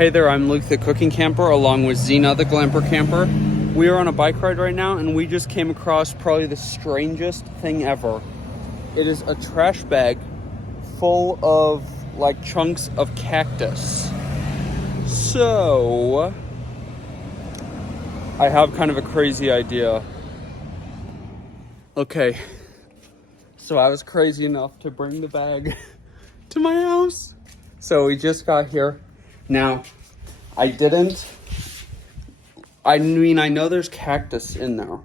Hey there, I'm Luke the Cooking Camper along with Zena the Glamper Camper. We are on a bike ride right now and we just came across probably the strangest thing ever. It is a trash bag full of like chunks of cactus. So, I have kind of a crazy idea. Okay, so I was crazy enough to bring the bag to my house. So we just got here. Now, I know there's cactus in there,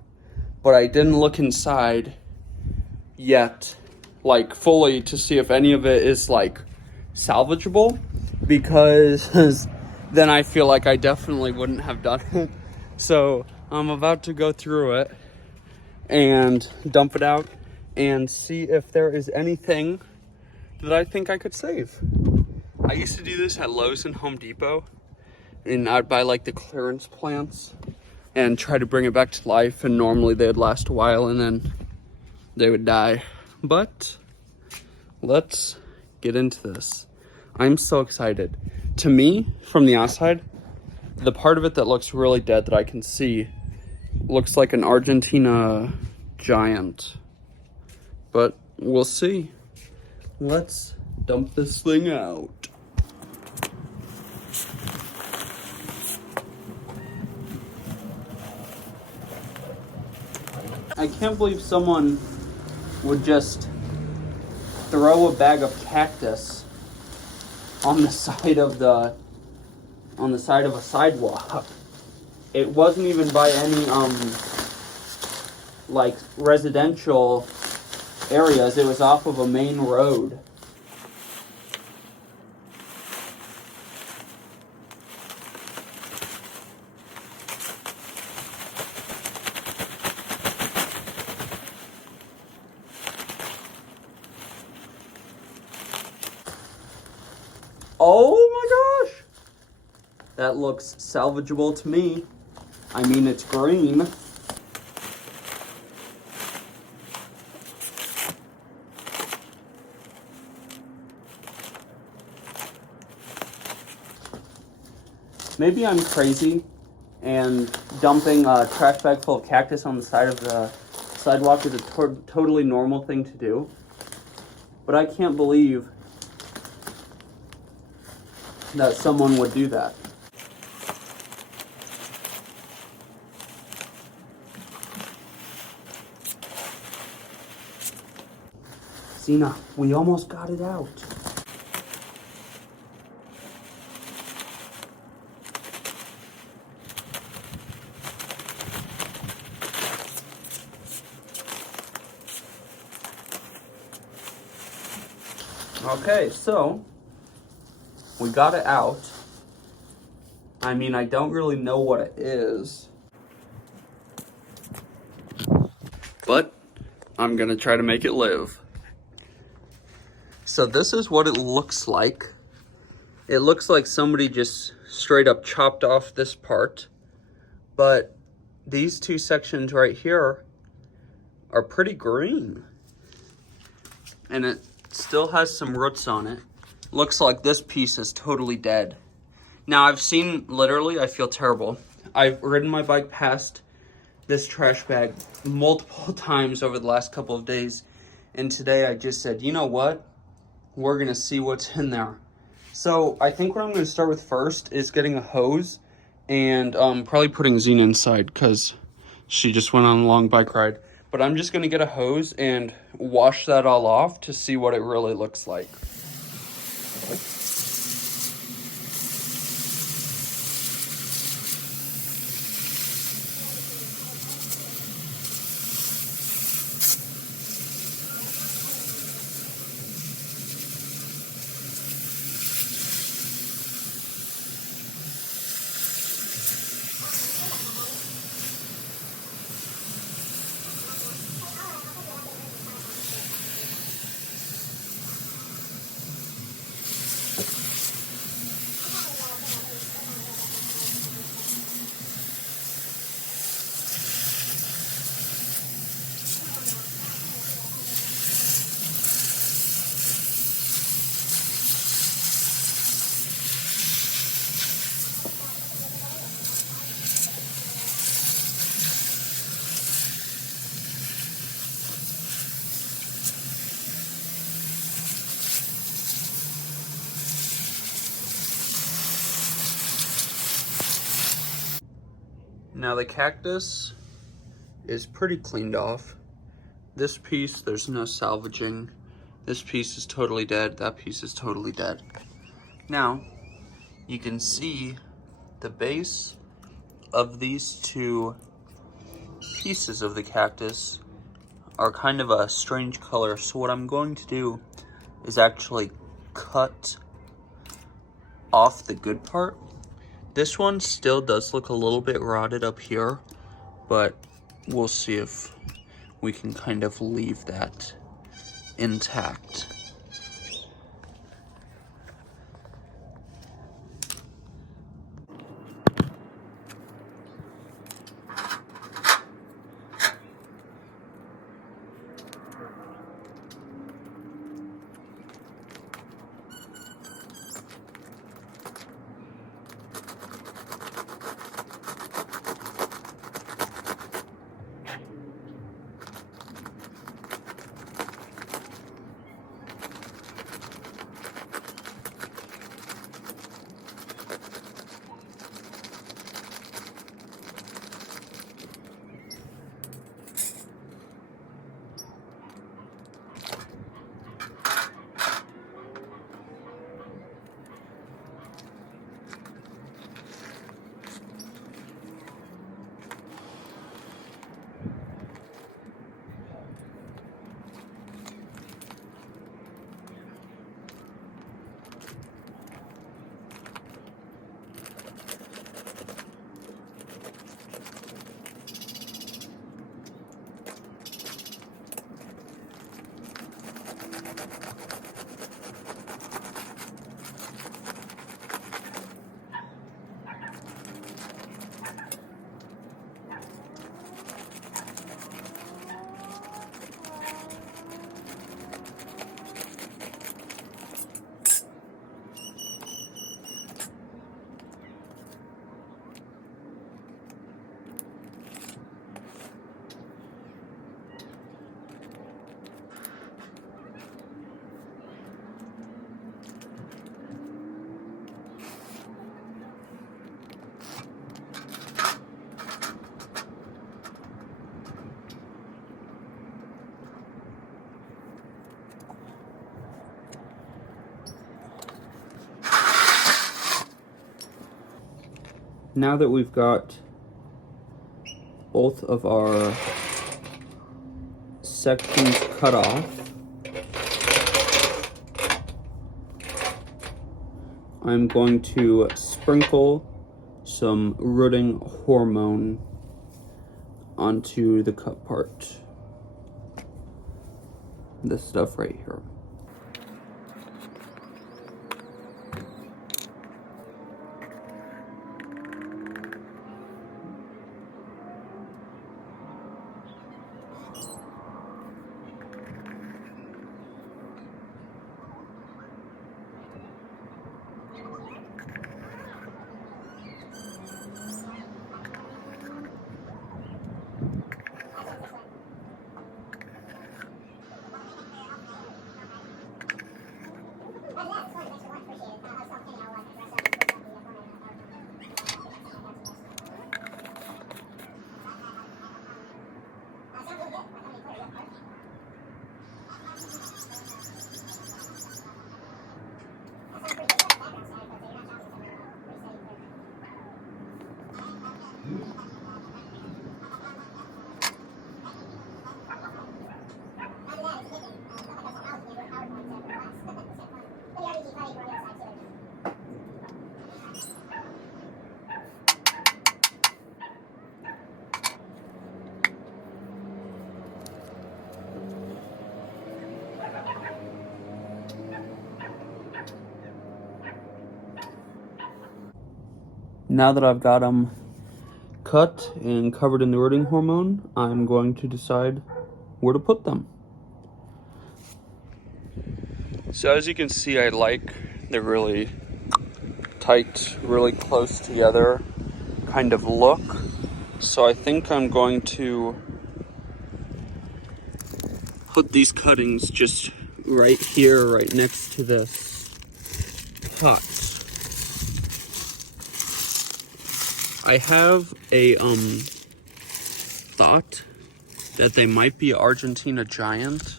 but I didn't look inside yet, like fully, to see if any of it is like salvageable, because then I feel like I definitely wouldn't have done it. So I'm about to go through it and dump it out and see if there is anything that I think I could save. I used to do this at Lowe's and Home Depot, and I'd buy like the clearance plants and try to bring it back to life, and normally they'd last a while and then they would die. But let's get into this. I'm so excited. To me, from the outside, the part of it that looks really dead that I can see looks like an Argentina giant, but we'll see. Let's dump this thing out. I can't believe someone would just throw a bag of cactus on the side of a sidewalk. It wasn't even by any like residential areas. It was off of a main road. Oh my gosh! That looks salvageable to me. I mean, it's green. Maybe I'm crazy and dumping a trash bag full of cactus on the side of the sidewalk is a totally normal thing to do. But I can't believe that someone would do that. Zena, we almost got it out. Okay, so we got it out. I mean, I don't really know what it is, but I'm gonna try to make it live. So this is what it looks like. It looks like somebody just straight up chopped off this part, but these two sections right here are pretty green, and it still has some roots on it. Looks like this piece is totally dead. Now, I've seen, literally, I feel terrible. I've ridden my bike past this trash bag multiple times over the last couple of days, and today I just said, you know what? We're gonna see what's in there. So I think what I'm gonna start with first is getting a hose and probably putting Zena inside because she just went on a long bike ride. But I'm just gonna get a hose and wash that all off to see what it really looks like. Now the cactus is pretty cleaned off. This piece, there's no salvaging. This piece is totally dead. That piece is totally dead. Now, you can see the base of these two pieces of the cactus are kind of a strange color. So what I'm going to do is actually cut off the good part. This one still does look a little bit rotted up here, but we'll see if we can kind of leave that intact. Now that we've got both of our sections cut off, I'm going to sprinkle some rooting hormone onto the cut part. This stuff right here. Now that I've got them cut and covered in the rooting hormone, I'm going to decide where to put them. So as you can see, I like the really tight, really close together kind of look. So I think I'm going to put these cuttings just right here, right next to this pot. I have a thought that they might be Argentina giant,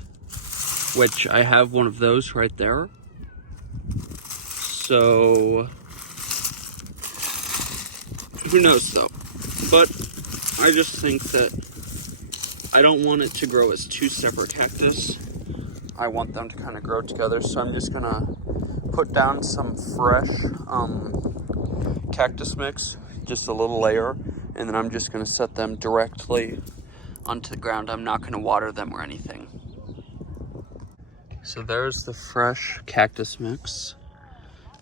which I have one of those right there. So who knows though? But I just think that I don't want it to grow as two separate cactus. I want them to kind of grow together, so I'm just gonna put down some fresh cactus mix, just a little layer, and then I'm just gonna set them directly onto the ground. I'm not gonna water them or anything. So there's the fresh cactus mix,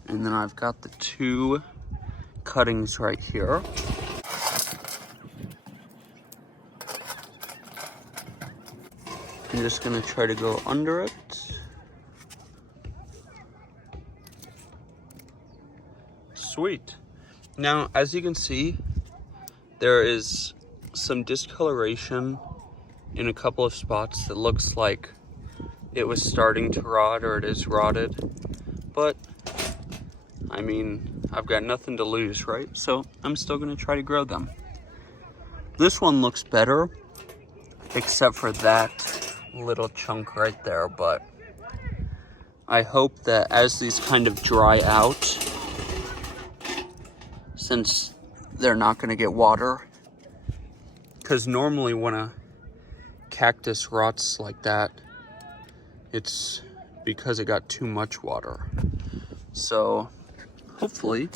and then I've got the 2 cuttings right here. I'm just gonna try to go under it. Sweet. Now, as you can see, there is some discoloration in a couple of spots that looks like it was starting to rot or it is rotted. But, I mean, I've got nothing to lose, right? So I'm still gonna try to grow them. This one looks better, except for that little chunk right there, but I hope that as these kind of dry out, since they're not going to get water, because normally when a cactus rots like that, it's because it got too much water. So hopefully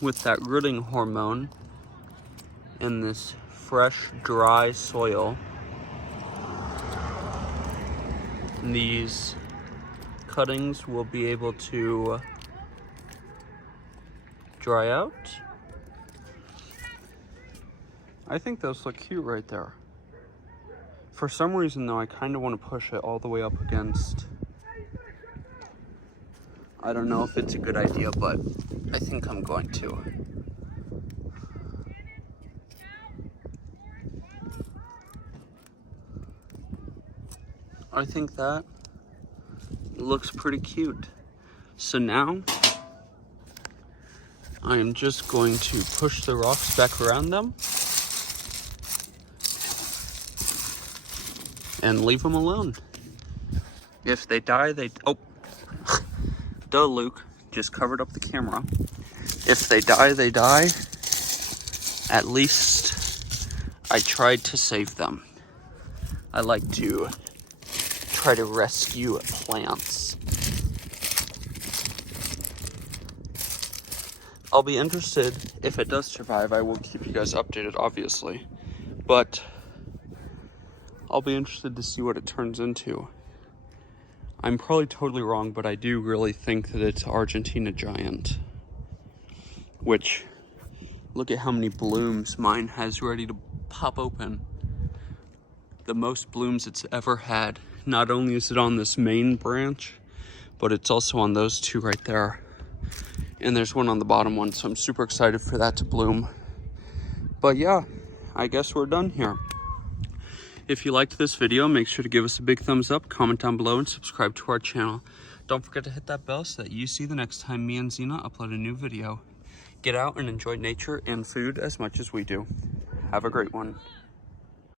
with that rooting hormone in this fresh dry soil, these cuttings will be able to dry out. I think those look cute right there. For some reason though, I kind of want to push it all the way up against. I don't know if it's a good idea, but I think I'm going to. I think that looks pretty cute. So now I am just going to push the rocks back around them and leave them alone. If they die, oh, duh, Luke, just covered up the camera. If they die, they die. At least I tried to save them. I like to try to rescue plants. I'll be interested if it does survive. I will keep you guys updated, obviously, but I'll be interested to see what it turns into. I'm probably totally wrong, but I do really think that it's Argentina giant, which, look at how many blooms mine has ready to pop open. The most blooms it's ever had. Not only is it on this main branch, but it's also on those 2 right there. And there's one on the bottom one, so I'm super excited for that to bloom. But yeah, I guess we're done here. If you liked this video, make sure to give us a big thumbs up, comment down below, and subscribe to our channel. Don't forget to hit that bell so that you see the next time me and Zena upload a new video. Get out and enjoy nature and food as much as we do. Have a great one.